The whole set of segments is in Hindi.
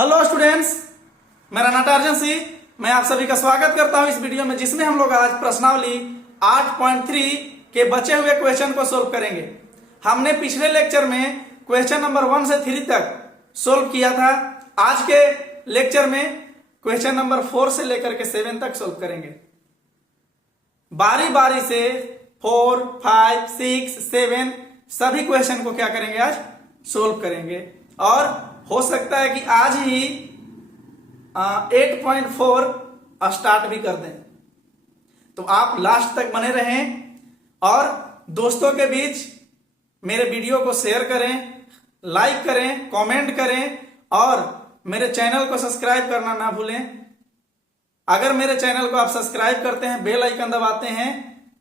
हेलो स्टूडेंट्स, मेरा नाम टार्जन सी। मैं आप सभी का स्वागत करता हूं इस वीडियो में, जिसमें हम लोग आज प्रश्नावली 8.3 के बचे हुए क्वेश्चन को सोल्व करेंगे। हमने पिछले लेक्चर में क्वेश्चन नंबर 1 से 3 तक सोल्व किया था। आज के लेक्चर में क्वेश्चन नंबर 4 से लेकर के 7 तक सोल्व करेंगे। बारी बारी से 4, 5, 6, 7 सभी क्वेश्चन को क्या करेंगे, आज सोल्व करेंगे। और हो सकता है कि आज ही 8.4 स्टार्ट भी कर दें। तो आप लास्ट तक बने रहें और दोस्तों के बीच मेरे वीडियो को शेयर करें, लाइक करें, कमेंट करें और मेरे चैनल को सब्सक्राइब करना ना भूलें। अगर मेरे चैनल को आप सब्सक्राइब करते हैं, बेल आइकन दबाते हैं,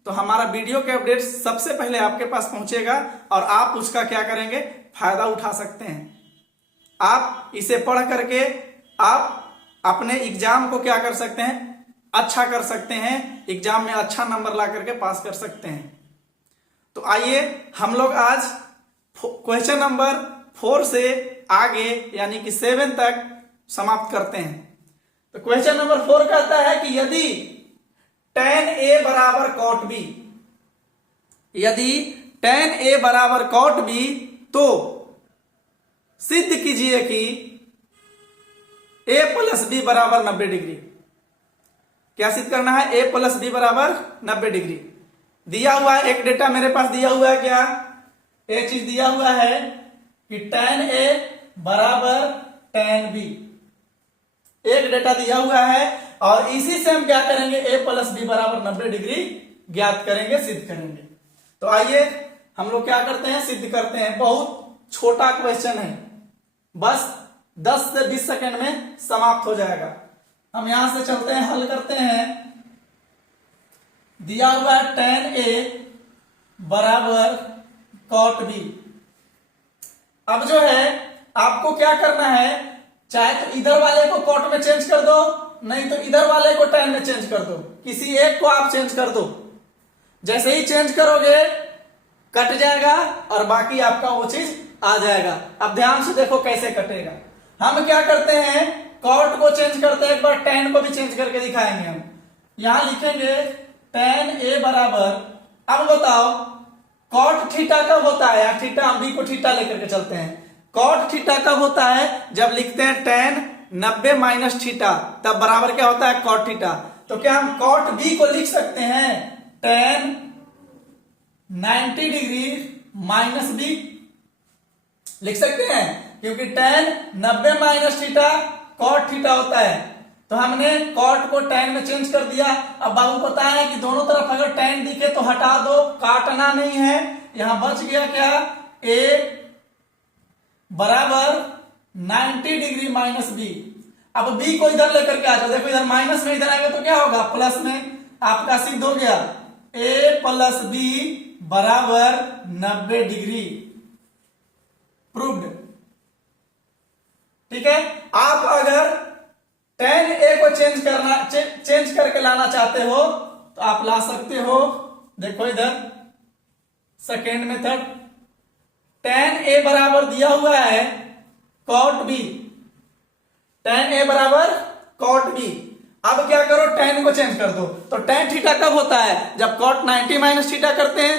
तो हमारा वीडियो के अपडेट सबसे पहले आपके पास पहुंचेगा और आप उसका क्या करेंगे, फायदा उठा सकते हैं। आप इसे पढ़ करके आप अपने एग्जाम को क्या कर सकते हैं, अच्छा कर सकते हैं, एग्जाम में अच्छा नंबर ला करके पास कर सकते हैं। तो आइए हम लोग आज क्वेश्चन नंबर 4 से आगे यानी कि 7 तक समाप्त करते हैं। तो क्वेश्चन नंबर 4 कहता है कि यदि tan A बराबर cot B, यदि tan A बराबर cot B तो सिद्ध कीजिए कि a प्लस बी बराबर 90 डिग्री। क्या सिद्ध करना है, a प्लस बी बराबर 90 डिग्री। दिया हुआ है एक डेटा मेरे पास दिया हुआ है, क्या एक चीज दिया हुआ है कि tan a बराबर tan b, एक डेटा दिया हुआ है और इसी से हम क्या करेंगे, a प्लस बी बराबर 90 डिग्री ज्ञात करेंगे, सिद्ध करेंगे। तो आइए हम लोग क्या करते हैं, सिद्ध करते हैं। बहुत छोटा क्वेश्चन है, बस 10 से 20 सेकंड में समाप्त हो जाएगा। हम यहां से चलते हैं, हल करते हैं। दिया हुआ है tan A बराबर cot B। अब जो है आपको क्या करना है, चाहे तो इधर वाले को cot में चेंज कर दो, नहीं तो इधर वाले को tan में चेंज कर दो। किसी एक को आप चेंज कर दो। जैसे ही चेंज करोगे कट जाएगा और बाकी आपका वो चीज आ जाएगा। अब ध्यान से देखो कैसे कटेगा। हम क्या करते हैं, cot को चेंज करते हैं, एक बार tan को भी चेंज करके दिखाएंगे। हम यहां लिखेंगे tan A बराबर, अब बताओ cot थीटा कब होता है, थीटा हम b को थीटा लेकर के चलते हैं। cot थीटा कब होता है, जब लिखते हैं tan 90 माइनस थीटा, तब बराबर क्या होता है, cot थीटा। तो क्या हम cot b को लिख सकते हैं tan 90 डिग्री माइनस b, लिख सकते हैं, क्योंकि tan 90 minus theta cot theta होता है। तो हमने cot को tan में चेंज कर दिया। अब बाबू पता है कि दोनों तरफ अगर tan दिखे तो हटा दो, काटना नहीं है। यहां बच गया क्या, a बराबर 90 डिग्री माइनस b। अब b को इधर लेकर के आ जाओ, देखो इधर माइनस में इधर आएगा तो क्या होगा, प्लस में। आपका सिद्ध हो गया a प्लस b बराबर 90 डिग्री, प्रूव्ड। ठीक है। आप अगर tan A को चेंज करके लाना चाहते हो तो आप ला सकते हो। देखो इधर सेकेंड मेथड, tan A बराबर दिया हुआ है cot B, tan A बराबर cot B। अब क्या करो, tan को चेंज कर दो। तो tan थीटा कब होता है, जब cot 90 माइनस थीटा करते हैं।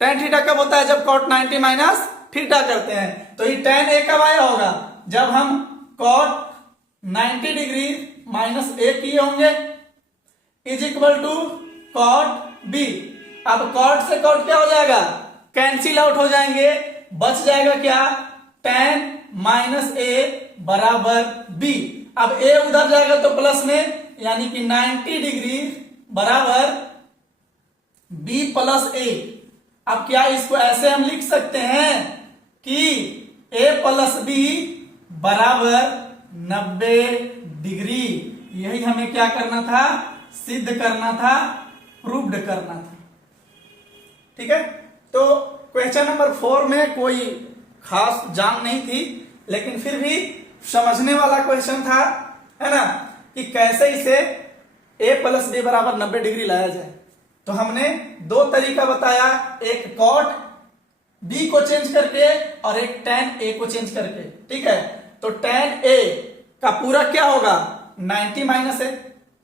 tan थीटा कब होता है, जब cot 90 माइनस थीटा करते हैं। तो ये tan A कब आया होगा, जब हम cot 90 डिग्री माइनस A किए होंगे, is equal to cot B। अब cot से cot क्या हो जाएगा, कैंसिल आउट हो जाएंगे, बच जाएगा क्या, tan माइनस A बराबर B। अब A उधर जाएगा तो प्लस में, यानी कि 90 डिग्री बराबर B प्लस A। अब क्या इसको ऐसे हम लिख सकते हैं कि a प्लस बी बराबर 90 डिग्री। यही हमें क्या करना था, सिद्ध करना था, प्रूव्ड करना था। ठीक है। तो क्वेश्चन नंबर 4 में कोई खास जान नहीं थी, लेकिन फिर भी समझने वाला क्वेश्चन था, है ना, कि कैसे इसे a प्लस बी बराबर 90 डिग्री लाया जाए। तो हमने दो तरीका बताया, एक cot b को चेंज करके और एक tan a को चेंज करके। ठीक है। तो tan A का पूरक क्या होगा 90 माइनस है,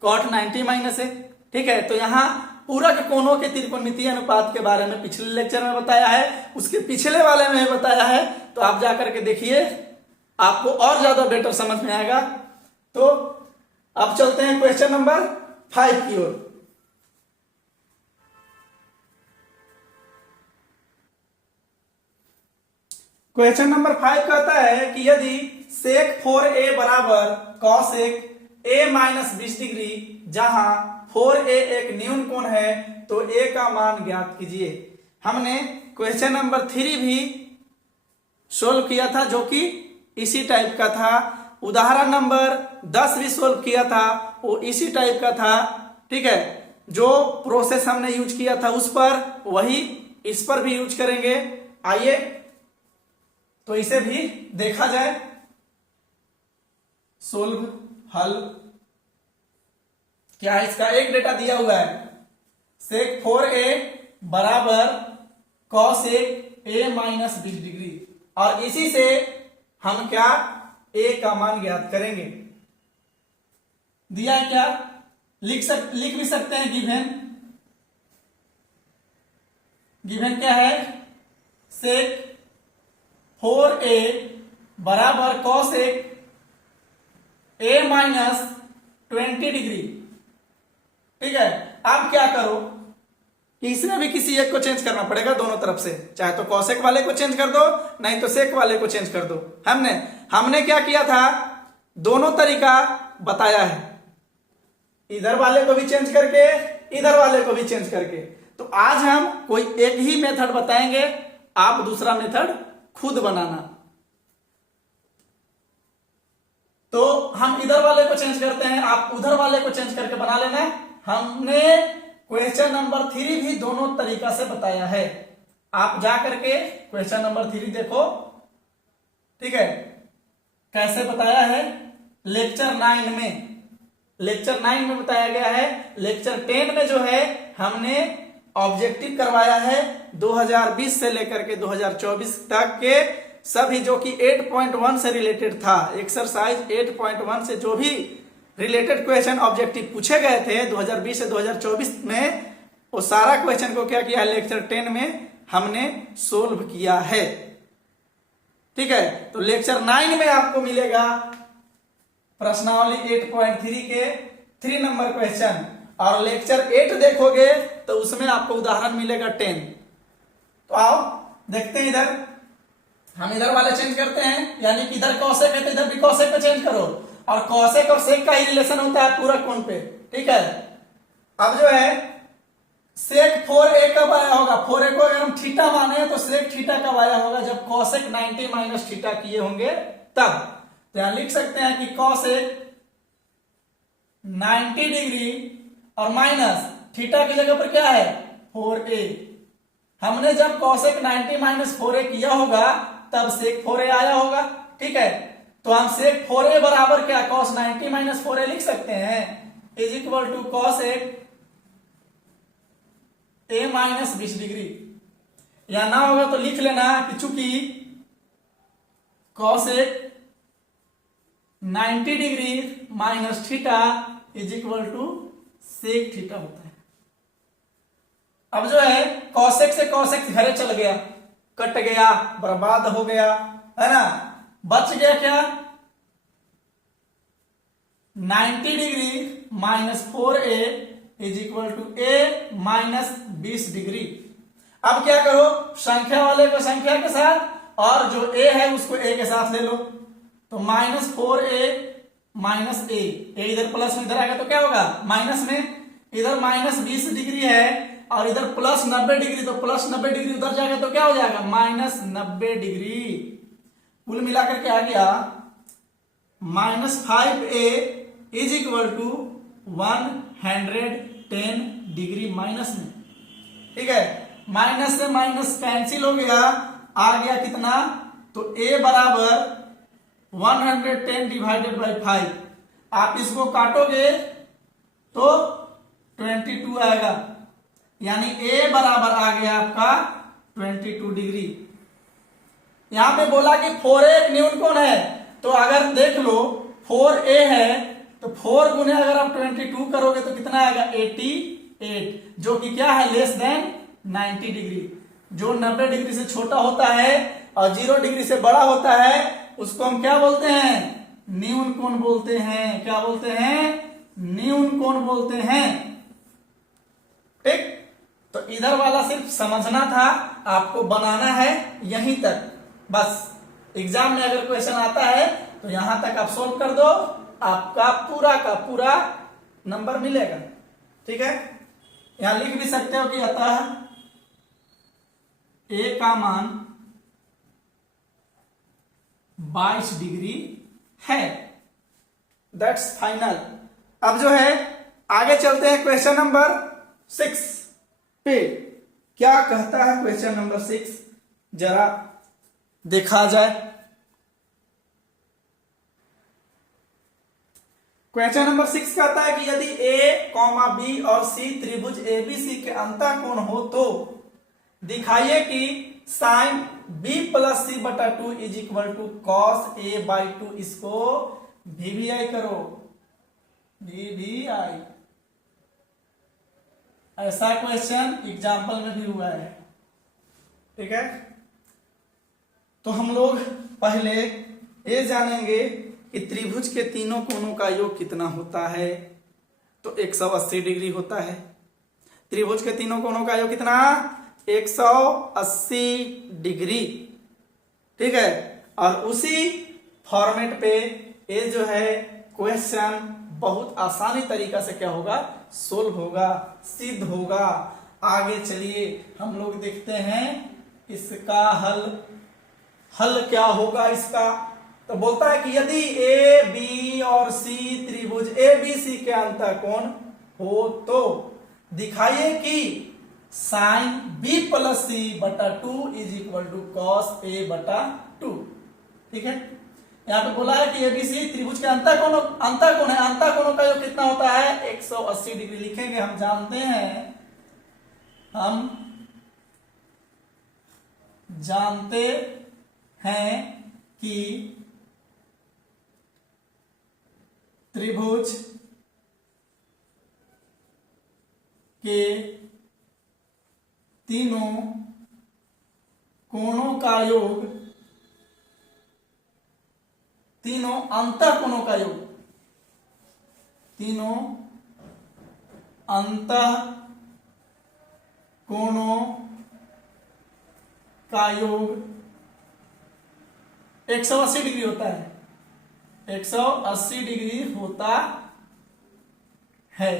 cot 90 माइनस है। ठीक है, तो यहां पूरक कोणों के त्रिकोणमितीय अनुपात के बारे में पिछले लेक्चर में बताया है, उसके पिछले वाले में बताया है, तो आप जाकर के देखिए, आपको और ज्यादा बेटर समझ में आएगा। तो अब चलते हैं क्वेश्चन नंबर 5 की ओर। क्वेश्चन नंबर 5 कहता है कि यदि sec 4a बराबर cosec a माइनस 20 डिग्री, जहां 4a एक न्यून कोण है, तो a का मान ज्ञात कीजिए। हमने क्वेश्चन नंबर 3 भी सोल्व किया था, जो कि इसी टाइप का था। उदाहरण नंबर 10 भी सोल्व किया था, वो इसी टाइप का था। ठीक है, जो प्रोसेस हमने यूज किया था उस पर, वही इस पर भी यूज करेंगे। आइए तो इसे भी देखा जाए। सोल्व हल क्या है, इसका एक डेटा दिया हुआ है, sec 4a बराबर cosec a माइनस 20 डिग्री, और इसी से हम क्या a का मान ज्ञात करेंगे। दिया है क्या, लिख भी सकते हैं। गिवन क्या है, sec 4a बराबर cosec a माइनस 20 डिग्री। ठीक है, अब क्या करो, इसमें भी किसी एक को चेंज करना पड़ेगा दोनों तरफ से, चाहे तो कॉसेक वाले को चेंज कर दो, नहीं तो सेक वाले को चेंज कर दो। हमने क्या किया था, दोनों तरीका बताया है, इधर वाले को भी चेंज करके, इधर वाले को भी चेंज करके। तो आज हम कोई एक ही मेथड बताएंगे, आप दूसरा मेथड खुद बनाना। तो हम इधर वाले को चेंज करते हैं, आप उधर वाले को चेंज करके बना लेना। हमने क्वेश्चन नंबर 3 भी दोनों तरीका से बताया है, आप जा करके क्वेश्चन नंबर 3 देखो। ठीक है, कैसे बताया है, लेक्चर 9 में बताया गया है। लेक्चर 10 में जो है हमने ऑब्जेक्टिव करवाया है 2020 से लेकर के 2024 तक के सभी, जो कि 8.1 से रिलेटेड था। एक्सरसाइज 8.1 से जो भी रिलेटेड क्वेश्चन ऑब्जेक्टिव पूछे गए थे 2020 से 2024 में, वो सारा क्वेश्चन को क्या किया है, लेक्चर 10 में हमने सोल्व किया है। ठीक है, तो लेक्चर 9 में आपको मिलेगा प्रश्नावली 8.3 के 3 नंबर क्वेश्चन, और लेक्चर 8 देखोगे तो उसमें आपको उदाहरण मिलेगा 10। तो आओ देखते हैं, इधर हम इधर वाले चेंज करते हैं, यानी कि इधर कॉसेक है तो इधर भी कॉसेक पे चेंज करो, और कॉसेक और सेक का ही रिलेशन होता है पूरक कोण पे। ठीक है, अब जो है सेक 4a कब आया होगा, 4a को अगर हम थीटा माने तो सेक थीटा कब आया होगा, जब कॉसेक 90 माइनस थीटा किए होंगे तब। तो यहां लिख सकते हैं कि कॉसेक 90 डिग्री और माइनस थीटा की जगह पर क्या है 4a। हमने जब कॉसेक 90 माइनस 4a किया होगा तब सेक 4a आया होगा। ठीक है, तो हम सेक 4a बराबर क्या cos 90 माइनस 4a लिख सकते हैं, is equal to cosec a minus 20 degree. या ना होगा तो लिख लेना कि चूंकि cosec 90 degree minus theta is equal to sec theta होता है। अब जो है cosec से cosec घरे चल गया, कट गया, बर्बाद हो गया, है ना, बच गया क्या 90 degree minus 4a is equal to a minus 20 degree. अब क्या करो, संख्या वाले को संख्या के साथ, और जो a है उसको a के साथ ले लो। तो माइनस 4a माइनस a, इधर प्लस में इधर आएगा तो क्या होगा माइनस में, इधर माइनस 20 डिग्री है और इधर प्लस 90 डिग्री, तो प्लस 90 डिग्री उधर जाएगा तो क्या हो जाएगा माइनस 90 डिग्री। कुल मिलाकर के आ गया minus 5a is equal to 110 degree minus में। ठीक है, माइनस से माइनस कैंसिल हो गया, आ गया कितना, तो a बराबर 110 डिवाइडेड बाई 5। आप इसको काटोगे तो 22 आएगा, यानी a बराबर आ गया आपका 22 डिग्री। यहां पे बोला कि 4a एक न्यून कोण है, तो अगर देख लो 4a है तो 4 गुने अगर आप 22 करोगे तो कितना आएगा 88, जो कि क्या है लेस देन 90 डिग्री। जो 90 डिग्री से छोटा होता है और 0 डिग्री से बड़ा होता है उसको हम क्या बोलते हैं, न्यून कोण बोलते हैं। क्या बोलते हैं, न्यून कोण बोलते हैं। ठीक, तो इधर वाला सिर्फ समझना था, आपको बनाना है यहीं तक बस। एग्जाम में अगर क्वेश्चन आता है तो यहां तक आप सोल्व कर दो, आपका पूरा का पूरा नंबर मिलेगा। ठीक है, यहां लिख भी सकते हो कि अतः ए का मान 22 डिग्री है। That's final. अब जो है आगे चलते हैं क्वेश्चन नंबर 6 पे। क्या कहता है क्वेश्चन नंबर 6, जरा देखा जाए। क्वेश्चन नंबर 6 कहता है कि यदि ए, बी और सी त्रिभुज एबीसी के अंतःकोण हो तो दिखाइए कि साइन b प्लस सी बटा 2 is equal to cos A by 2। इसको वीवीआई करो, वीवीआई। ऐसा क्वेश्चन एग्जाम्पल में भी हुआ है। ठीक है, तो हम लोग पहले ये जानेंगे कि त्रिभुज के तीनों कोणों का योग कितना होता है। तो 180 डिग्री होता है। त्रिभुज के तीनों कोणों का योग कितना, 180 डिग्री। ठीक है, और उसी फॉर्मेट पे ये जो है क्वेश्चन बहुत आसानी तरीका से क्या होगा, सोल्व होगा, सिद्ध होगा। आगे चलिए हम लोग देखते हैं इसका हल क्या होगा इसका। तो बोलता है कि यदि ए बी और सी त्रिभुज ए बी सी के अंतःकोण हो तो दिखाइए कि साइन बी प्लस सी बटा 2 इज इक्वल टू कॉस ए बटा 2। ठीक है, यहां पे बोला है कि एबीसी त्रिभुज के अंतःकोण है। अंतःकोणों का योग कितना होता है, 180 डिग्री लिखेंगे। हम जानते हैं कि त्रिभुज के तीनों कोणों का योग, तीनों अंतःकोणों का योग, तीनों अंतःकोणों का योग 180 डिग्री होता है। 180 डिग्री होता है।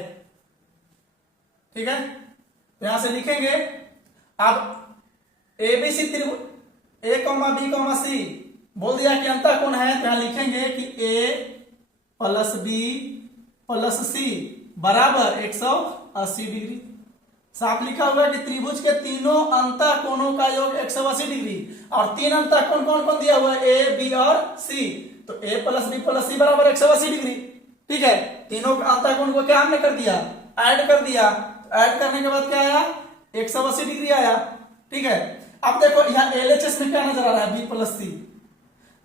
ठीक है, यहां से लिखेंगे। अब एबीसी त्रिभुज ए कॉमा बी कॉमा सी बोल दिया कि अंतःकोण है, तो यहां लिखेंगे कि ए प्लस बी प्लस सी बराबर 180 डिग्री। साफ लिखा हुआ है कि त्रिभुज के तीनों अंतःकोणों का योग 180 डिग्री। और तीन अंतःकोण कौन कौन दिया हुआ है, ए बी और सी। तो ए प्लस बी प्लस सी बराबर 180 डिग्री। ठीक है, तीनों अंतःकोण को क्या हमने कर दिया, ऐड कर दिया। ऐड करने के बाद क्या आया, 180 डिग्री आया। ठीक है, अब देखो यहाँ एलएचएस में क्या नजर आ रहा है, बी प्लस सी।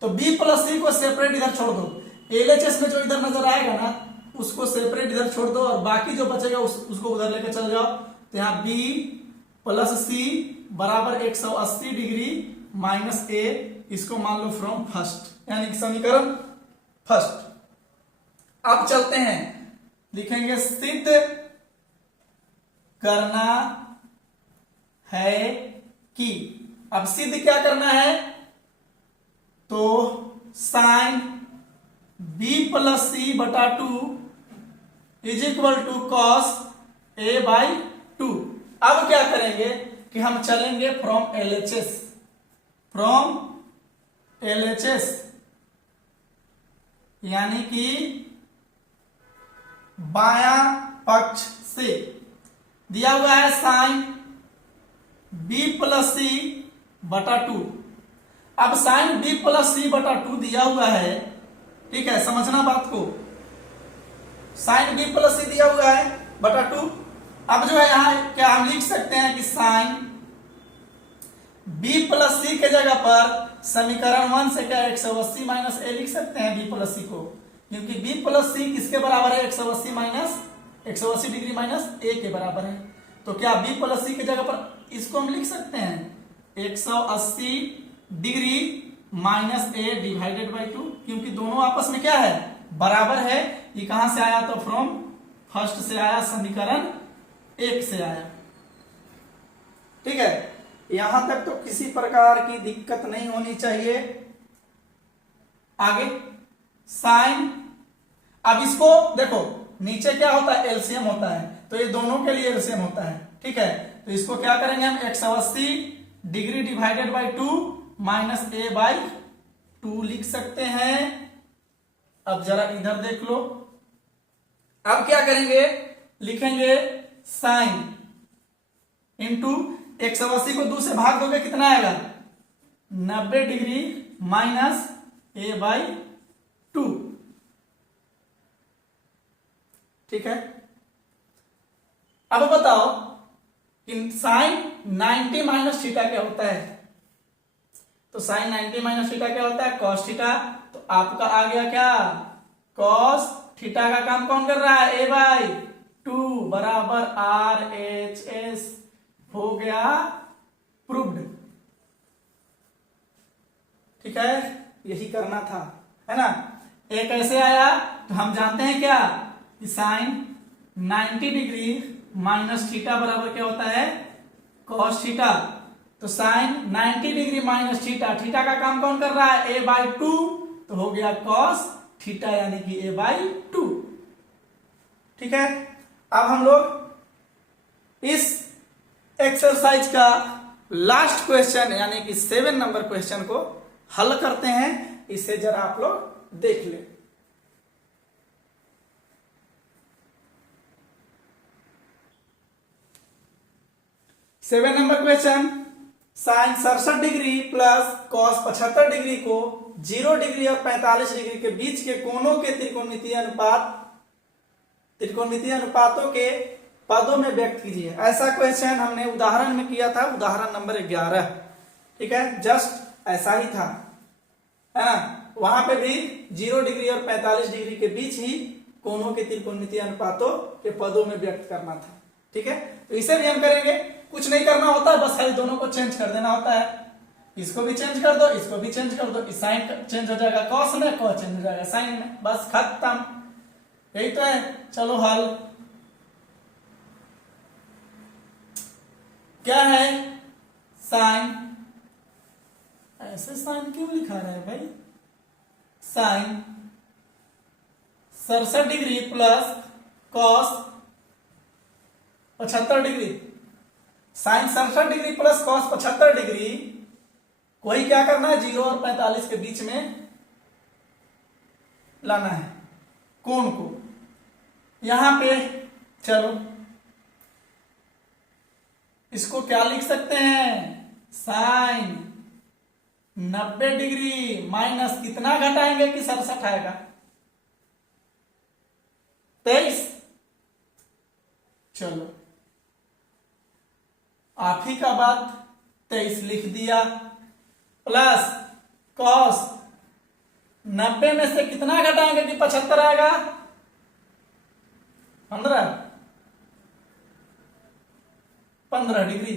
तो बी प्लस सी को सेपरेट इधर छोड़ दो। एलएचएस में जो इधर नजर आएगा ना उसको सेपरेट इधर छोड़ दो, और बाकी जो बचेगा उसको उधर लेकर चल जाओ। तो यहाँ बी प्लस सी बराबर 180 डिग्री माइनस ए, इसको मान लो फ्रॉम फर्स्ट, यानी कि समीकरण फर्स्ट। अब चलते हैं, लिखेंगे सिद्ध करना है कि। अब सिद्ध क्या करना है, तो साइन बी प्लस सी बटा 2 is equal to cos A by 2। अब क्या करेंगे कि हम चलेंगे फ्रॉम एलएचएस, यानी कि बायां पक्ष से दिया हुआ है साइन बी प्लस सी बटा 2। अब साइन बी प्लस सी बटा 2 दिया हुआ है। ठीक है, समझना बात को। साइन बी प्लस सी दिया हुआ है बटा 2। अब जो है यहां क्या हम लिख सकते हैं कि साइन बी प्लस सी के जगह पर समीकरण 1 से क्या 180 माइनस ए लिख सकते हैं बी प्लस सी को, क्योंकि बी प्लस सी किसके बराबर है 180 डिग्री माइनस ए के बराबर है। तो क्या बी प्लस सी की जगह पर इसको हम लिख सकते हैं 180 degree minus A divided by 2, क्योंकि दोनों आपस में क्या है बराबर है। ये कहां से आया तो फ्रॉम फर्स्ट से आया, समीकरण 1 से आया। ठीक है, यहां तक तो किसी प्रकार की दिक्कत नहीं होनी चाहिए। आगे साइन, अब इसको देखो नीचे क्या होता है एलसीएम होता है, तो ये दोनों के लिए एलसीएम होता है। ठीक है, तो इसको क्या करेंगे हम 180 degree divided by 2 minus A by 2 लिख सकते हैं। अब जरा इधर देख लो, अब क्या करेंगे लिखेंगे साइन इंटू 180 को 2 से भाग दोगे कितना आएगा 90 डिग्री माइनस ए बाई 2। ठीक है, अब बताओ कि साइन 90 माइनस थीटा क्या होता है। तो साइन 90 माइनस थीटा क्या होता है कॉस थीटा। तो आपका आ गया क्या कॉस थीटा का काम कौन कर रहा है ए बाई 2 बराबर आर एच एस, हो गया प्रूव्ड। ठीक है, यही करना था, है ना। एक ऐसे आया तो हम जानते हैं क्या कि साइन 90 डिग्री माइनस थीटा बराबर क्या होता है कॉस थीटा। तो sine 90 degree minus theta, theta का काम कौन कर रहा है ए बाई 2, तो हो गया कॉस थीटा यानी कि ए बाई 2। ठीक है, अब हम लोग इस एक्सरसाइज का लास्ट क्वेश्चन यानी कि 7 नंबर क्वेश्चन को हल करते हैं। इसे जरा आप लोग देख ले। Seven number question, sine 67 degree plus cos 75 degree को 0 डिग्री और 45 डिग्री के बीच के कोणों के त्रिकोणमितीय अनुपातों के पदों में व्यक्त कीजिए। ऐसा क्वेश्चन हमने उदाहरण में किया था, उदाहरण नंबर 11। ठीक है, जस्ट ऐसा ही था, है ना। वहां पे भी 0 डिग्री और 45 डिग्री के बीच ही कोणों के त्रिकोणमितीय अनुपातों के पदों में व्यक्त करना था। ठीक है, तो इसे भी हम करेंगे। कुछ नहीं करना होता है, बस खाली दोनों को चेंज कर देना होता है। इसको भी चेंज कर दो, इसको भी चेंज कर दो, इस साइन चेंज हो जाएगा कॉस में, कॉस चेंज हो जाएगा साइन में, बस खत्म। यही तो है। चलो हल क्या है, साइन, ऐसे साइन क्यों लिखा रहा है भाई, sine 67 degree plus cos 75 degree. Sine 67 degree plus cos 75 degree कोई क्या करना है 0 और 45 के बीच में लाना है कोण को। यहां पे चलो इसको क्या लिख सकते हैं, साइन 90 डिग्री माइनस कितना घटाएंगे कि 67 आएगा 23। चलो आप ही का बात, 23 लिख दिया, प्लस कॉस 90 में से कितना घटाएंगे कि 75 आएगा 15 डिग्री।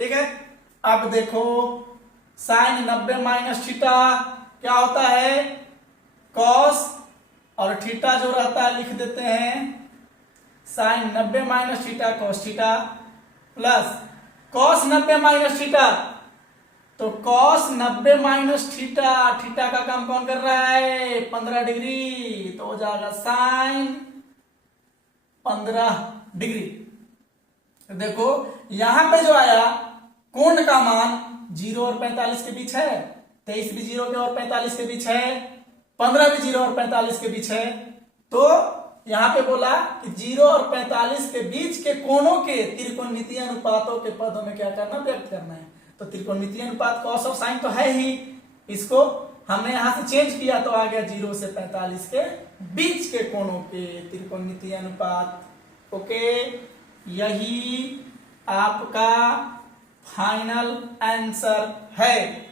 ठीक है, अब देखो साइन 90 माइनस थीटा क्या होता है कॉस, और थीटा जो रहता है लिख देते हैं sine 90 minus theta cos theta, plus cos 90 minus theta. तो कॉस 90 माइनस थीटा, थीटा का काम कौन कर रहा है 15 डिग्री, तो हो जाएगा साइन 15 डिग्री। देखो यहां पे जो आया कोण का मान 0 और 45 के बीच है, 23 भी 0 के और 45 के बीच है, 15 भी 0 और 45 के बीच है। तो यहां पे बोला कि 0 और 45 के बीच के कोणों के त्रिकोणमितीय अनुपातों के पदों में क्या करना व्यक्त करना है। तो त्रिकोणमितीय अनुपात कॉस और साइन तो है ही, इसको हमने यहां से चेंज किया तो आ गया 0 से 45 के बीच के कोणों के त्रिकोणमितीय अनुपात। ओके, यही आपका फाइनल आंसर है।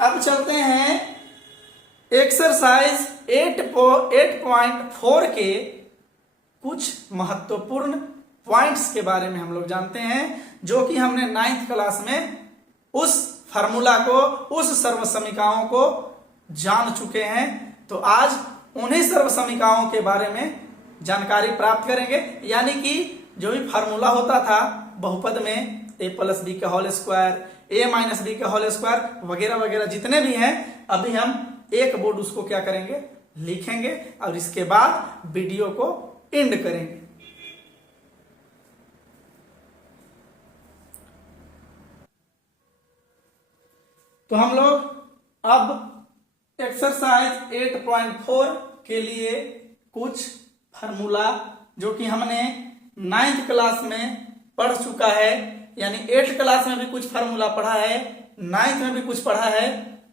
अब चलते हैं एक्सरसाइज 8.4 के कुछ महत्वपूर्ण पॉइंट्स के बारे में हम लोग जानते हैं, जो कि हमने 9th क्लास में उस फार्मूला को, उस सर्वसमीकाओं को जान चुके हैं। तो आज उन्हीं सर्वसमीकाओं के बारे में जानकारी प्राप्त करेंगे। यानी कि जो भी फार्मूला होता था बहुपद में, a प्लस बी का whole square, a minus B का होल स्क्वायर वगैरह वगैरह जितने भी हैं, अभी हम एक बोर्ड उसको क्या करेंगे, लिखेंगे और इसके बाद वीडियो को एंड करेंगे। तो हम लोग अब एक्सरसाइज 8.4 के लिए कुछ फार्मूला जो कि हमने 9th क्लास में पढ़ चुका है, यानी 8th क्लास में भी कुछ फार्मूला पढ़ा है, 9th में भी कुछ पढ़ा है,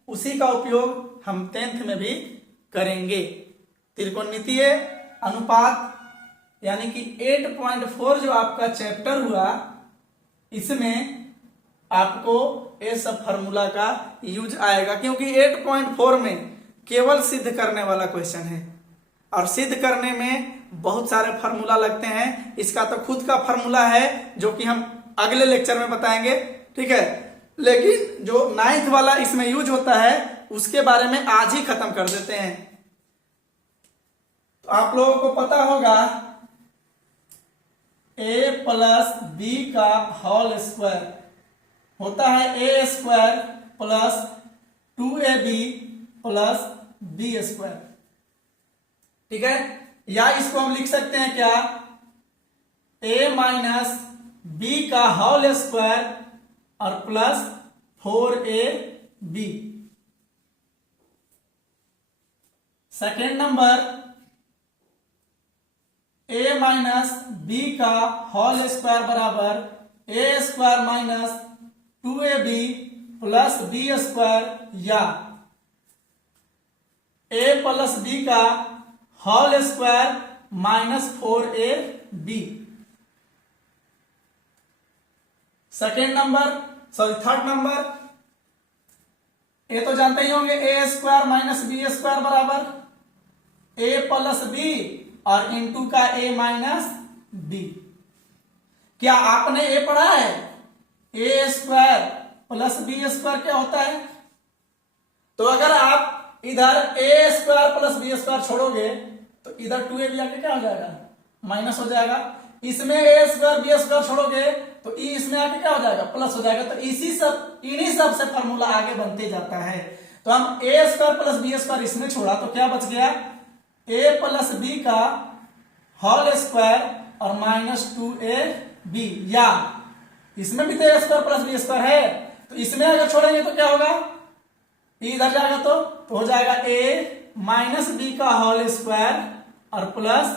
उसी का उपयोग हम 10th में भी करेंगे। त्रिकोणमितीय अनुपात यानी कि 8.4 जो आपका चैप्टर हुआ, इसमें आपको ये सब फार्मूला का यूज आएगा, क्योंकि 8.4 में केवल सिद्ध करने वाला क्वेश्चन है और सिद्ध करने में बहुत सारे फार्मूला लगते हैं। इसका तो खुद का फार्मूला है जो कि हम अगले लेक्चर में बताएंगे, ठीक है। लेकिन जो 9th वाला इसमें यूज होता है उसके बारे में आज ही खत्म कर देते हैं। तो आप लोगों को पता होगा a प्लस बी का होल स्क्वायर होता है a square plus 2ab plus B square, ठीक है। या इसको हम लिख सकते हैं क्या, a माइनस बी का होल स्क्वायर और plus 4ab। Second number, a minus B का होल स्क्वायर बराबर a square minus 2ab plus B square, या a प्लस बी का whole square minus 4ab। Second number, third number, ये तो जानते ही होंगे a square minus B square बराबर a प्लस बी और इंटू का a माइनस बी। क्या आपने a पढ़ा है? a square plus B square क्या होता है? तो अगर आप इधर a square plus B square छोड़ोगे तो इधर 2ab आके क्या हो जाएगा, माइनस हो जाएगा। इसमें a स्क्वायर बी स्क्वायर छोड़ोगे तो ई इसमें आके क्या हो जाएगा, प्लस हो जाएगा। तो इन्हीं सब से फार्मूला आगे बनते जाता है। तो हम a square plus B square इसमें छोड़ा तो क्या बच गया, a प्लस बी का होल स्क्वायर और माइनस 2ab, या इसमें भी तो a square plus B square है, तो इसमें अगर छोड़ेंगे तो क्या होगा, इधर जाएगा तो हो जाएगा a माइनस बी का होल स्क्वायर और प्लस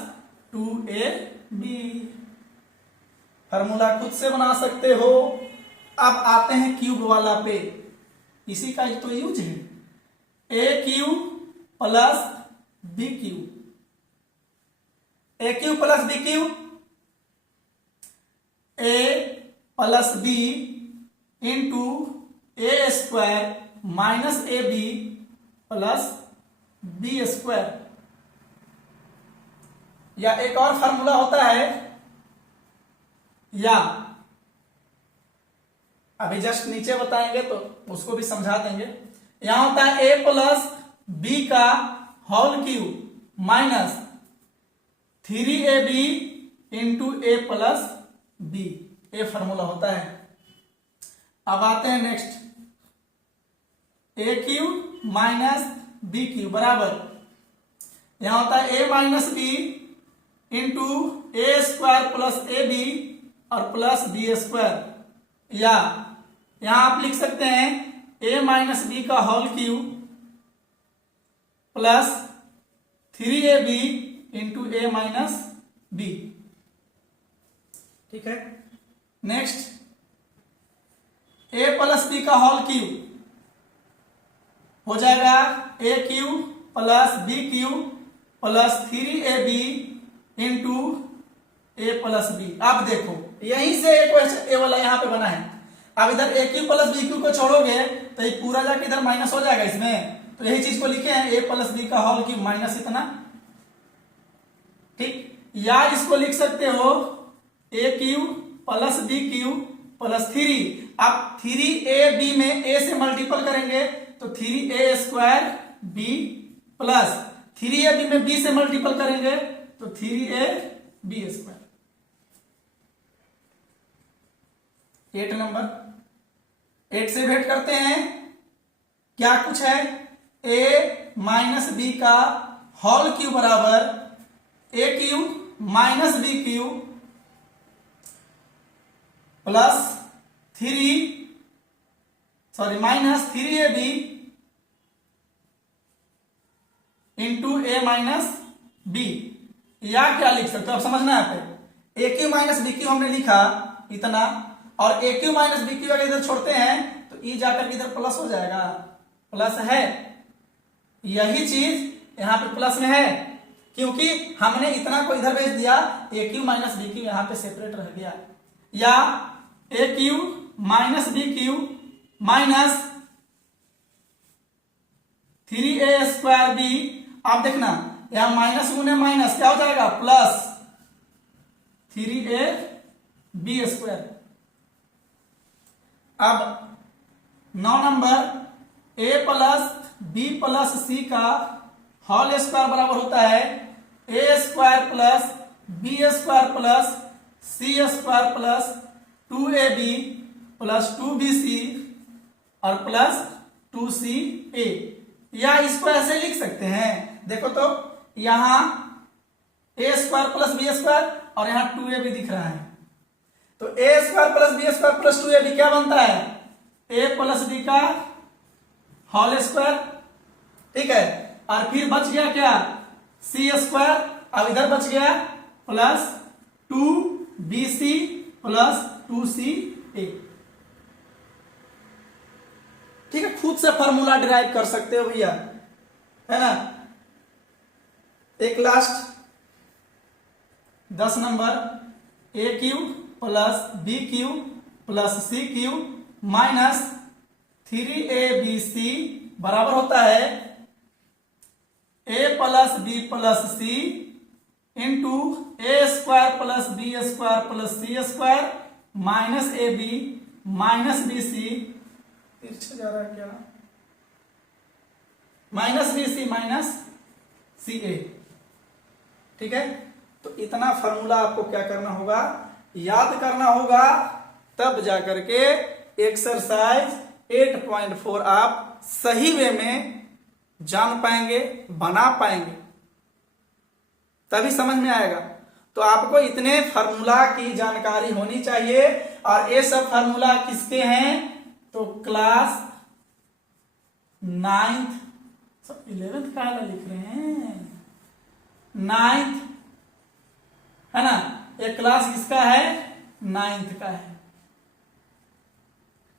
2ab। फार्मूला खुद से बना सकते हो। अब आते हैं क्यूब वाला पे, इसी का तो यूज है, a cube plus B cube, a cube plus B cube, a plus B into a square minus A B plus B square. या एक और फार्मूला होता है, या अभी जस्ट नीचे बताएंगे तो उसको भी समझा देंगे। यहां होता है a प्लस बी का whole cube minus 3ab into A plus B, ये फार्मूला होता है। अब आते हैं next, a cube minus B cube बराबर, यहां होता है a minus B into A square plus A B और प्लस बी स्क्वायर, या यहां आप लिख सकते हैं a माइनस बी का whole cube plus 3ab into A minus B, ठीक है। नेक्स्ट, a प्लस बी का होल क्यूब हो जाएगा a cube plus B cube plus 3ab into A plus B. अब देखो यहीं से क्वेश्चन ए वाला यहां पे बना है। अब इधर ए क्यू प्लस बी क्यू को छोड़ोगे तो ये पूरा जाके इधर माइनस हो जाएगा इसमें, तो यही चीज को लिखे हैं ए प्लस बी का होल क्यूब माइनस इतना, ठीक। या इसको लिख सकते हो A cube plus B cube plus 3। अब 3ab में a से मल्टीपल करेंगे तो 3a² b प्लस 3ab में b से मल्टीपल करेंगे तो 3ab²। 8 नंबर 8 से भेंट करते हैं, क्या कुछ है, a माइनस बी का होल क्यूब बराबर A cube minus B cube plus minus 3ab into A minus B. या क्या लिख सकते हो आप, समझना है, A cube minus B cube हमने लिखा इतना, और A cube minus B cube अगर इधर छोड़ते हैं तो ई जाकर इधर प्लस हो जाएगा, प्लस है, यही चीज यहां पे प्लस में है क्योंकि हमने इतना को इधर भेज दिया, A cube minus B cube यहां पे सेपरेट रह गया। या A cube minus B cube minus 3a² B. आप देखना यहां माइनस गुने माइनस क्या हो जाएगा, प्लस 3ab²। अब 9 number a plus B plus C का होल स्क्वायर बराबर होता है a² plus b² plus c² plus 2ab plus 2bc और प्लस 2ca। या इसको ऐसे लिख सकते हैं, देखो तो यहां a² प्लस b² और यहां 2ab दिख रहा है, तो a² plus b² plus 2ab क्या बनता है, a प्लस b का होल स्क्वायर, ठीक है। और फिर बच गया क्या, c², अब इधर बच गया प्लस 2bc प्लस 2ca, ठीक है। खुद से फॉर्मूला डिराइव कर सकते हो भैया, है ना। एक last 10 number A cube plus B cube plus C cube minus 3abc बराबर होता है a plus B plus C into a² plus b² plus c² minus ab minus bc, तिरछा जा रहा है क्या, माइनस bc माइनस ca, ठीक है। तो इतना फॉर्मूला आपको क्या करना होगा, याद करना होगा, तब जाकर के एक्सरसाइज 8.4 आप सही वे में जान पाएंगे, बना पाएंगे, तभी समझ में आएगा। तो आपको इतने फार्मूला की जानकारी होनी चाहिए। और ये सब फार्मूला किसके हैं, तो क्लास 9th, सब 11th का लिख रहे हैं, 9th है ना, ये क्लास किसका है, 9th का है।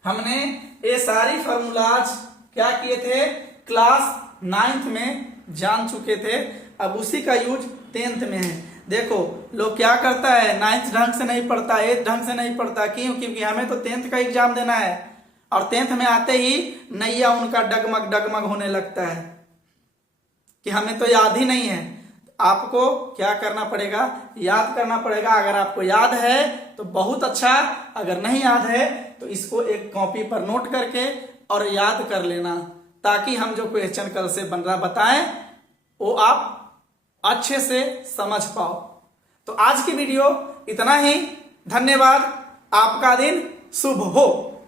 हमने ये सारी फार्मूलाज क्या किए थे, क्लास 9th में जान चुके थे, अब उसी का यूज 10th में है। देखो लोग क्या करता है, 9th ढंग से नहीं पढ़ता, 8th ढंग से नहीं पढ़ता, क्यों, क्योंकि हमें तो 10th का एग्जाम देना है, और 10th में आते ही नैया उनका डगमग डगमग होने लगता है कि हमें तो याद ही नहीं है। आपको क्या करना पड़ेगा, याद करना पड़ेगा। अगर आपको याद है तो बहुत अच्छा, अगर नहीं याद है तो इसको एक कॉपी पर नोट करके और याद कर लेना, ताकि हम जो क्वेश्चन कल से बन रहा बताएं वो आप अच्छे से समझ पाओ। तो आज की वीडियो इतना ही, धन्यवाद, आपका दिन शुभ हो।